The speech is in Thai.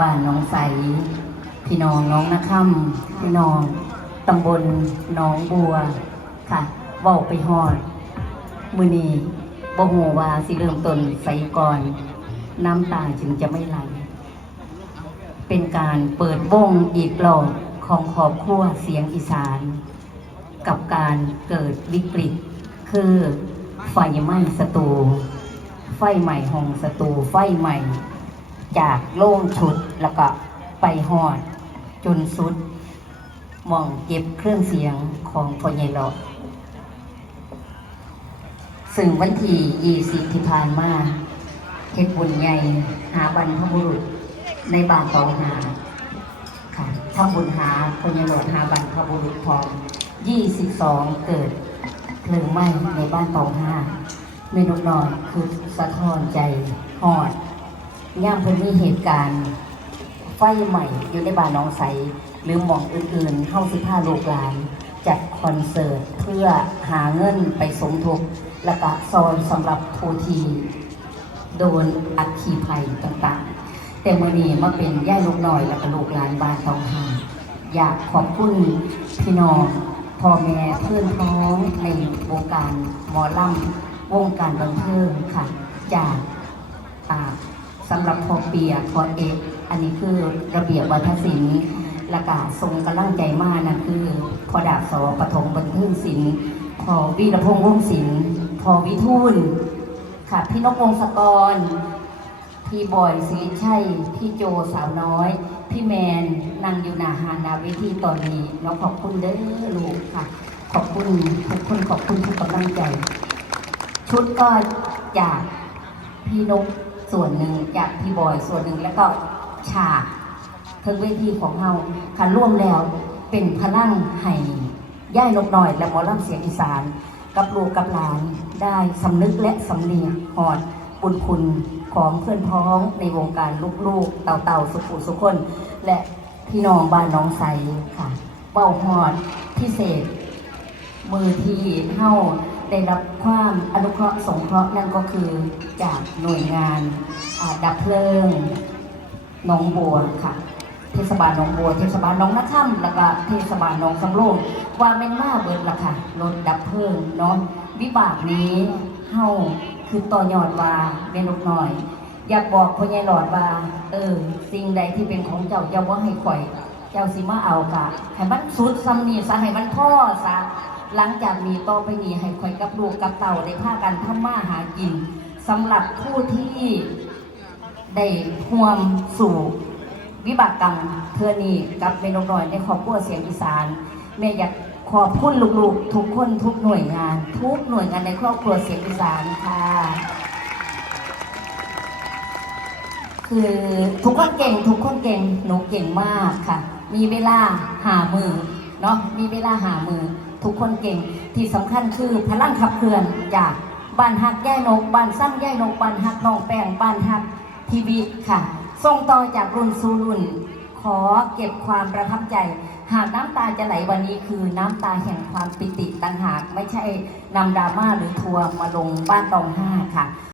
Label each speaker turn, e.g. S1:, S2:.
S1: บ้านน้องใส พี่น้องน้องนาค่ำพี่น้องตำบลหน้องบัวค่ะเว้าไปฮอด มือนี้บ่ฮู้ว่าสิเริ่มต้นใส่ก่อน น้ำตาจึงจะไม่ไหล เป็นการเปิดวงอีกรอบของครอบครัวเสียงอีสาน กับการเกิดวิกฤต คือไฟไหม้สตู ไฟใหม่ห้องสตู ไฟใหม่ จากโล่งชุดแล้วก็ไปหอด จนสุดมองเก็บเครื่องเสียงของพอใหญ่หลอดซึ่งวันที่ยี่สิบที่ผ่านมาเฮ็ดบุญใหญ่หาบรรพบุรุษในบ้านตองหาค่ะทำบุญหาคนยหลอดหาบรรพบุรุษพร้อมยี่สิบสองเกิดเพลิงไหม้ในบ้านตองห้าเมนูนอยคือสะท้อนใจหอด ย่ามเพิ่นมีเหตุการณ์ไฟใหม่อยู่ในบ้านน้องใส หรือหมองอื่นๆเข้าสิผ้าลูกหลาน จัดคอนเสิร์ตเพื่อหาเงินไปสมทบและก็ซอยสำหรับผู้ที่โดนอัคคีภัยต่างๆ แต่มื่อนี้มาเป็นย่าลูกน้อยและก็ลูกหลานบ้านทองหาอยากขอบคุณพี่น้องพ่อแม่เพื่อนพ้องในวงการหมอลำวงการบันเทิงค่ะ จากอ่า สำหรับพอเปียพอเอกอันนี้คือระเบียบวัฒนศิลป์ละกาทรงกำลังใจมากนั่นคือ พอดาบสอปฐมบันทิงศิลป์พอวีรพงษ์วงศิลป์พอวิทูลค่ะพี่นกวงศกร พี่บอยสิริชัยพี่โจสาวน้อย พี่แมนนั่งอยู่หนาหานาเวทีตอนนี้เราขอบคุณเด้อลูกค่ะ ขอบคุณทุกคนขอบคุณทุกกำลังใจ ชุดก็จากพี่นก ส่วนหนึ่งจากพี่บอยส่วนหนึ่งแล้วก็ฉากทิงเวทีของเราค่ะร่วมแล้วเป็นพลังให้ย่ายนกน้อย และหมอลำเสียงอีสาน กับลูกกับหลานได้สำนึกและสำเนียหอดบุญคุณของเพื่อนพ้องในวงการลูกๆ เต่าๆสุขุสุคน และพี่น้องบ้านน้องใสค่ะเบ้าหอดพิเศษ มือที่เท่า ได้รับความอนุเคราะห์สงเคราะห์นั่นก็คือจากหน่วยงานดับเพลิงหนองบัวค่ะ เทศบาลหนองบัว เทศบาลหนองนาค่ำแล้วก็เทศบาลหนองสำโรงว่าแม่นมาเบิดละค่ะรถดับเพลิงเนาะวิบากนี้เฮาคือต่อยอดว่าเมนกหน่อย อยากบอกพ่อใหญ่หลอดว่า เออ สิ่งใดที่เป็นของเจ้าอย่าว่าให้ข่อย เจ้าสิมาเอากะให้มันสุดซ้ำนี่ซะให้มันพ่อซะ หลังจากนี้ต่อไปนี้ให้ข่อยกับลูกกับเต่าได้พากันทำมาหากินสำหรับผู้ที่ได้ห่วมสู่วิบากกรรมเธอนี่กับเมนกน้อยในครอบครัวเสียงอีสานแม่อยากขอบคุณลูกๆทุกคนทุกหน่วยงาน ทุกหน่วยงานในครอบครัวเสียงอีสานค่ะ คือทุกคนเก่ง ทุกคนเก่งหนูเก่งมากค่ะ มีเวลาหามือเนาะมีเวลาหามือ ทุกคนเก่ง ที่สำคัญคือพลังขับเคลื่อนจากบ้านหักย่ายนกบ้านซ้ำย่ายนกบ้านหักน้องแป้งบ้านหักทีวีค่ะส่งต่อจากรุ่นสู่รุ่น ขอเก็บความประทับใจ หากน้ำตาจะไหลวันนี้คือน้ำตาแห่งความปิติต่างหาก ไม่ใช่นำดราม่าหรือทัวร์มาลงบ้านตองห้าค่ะ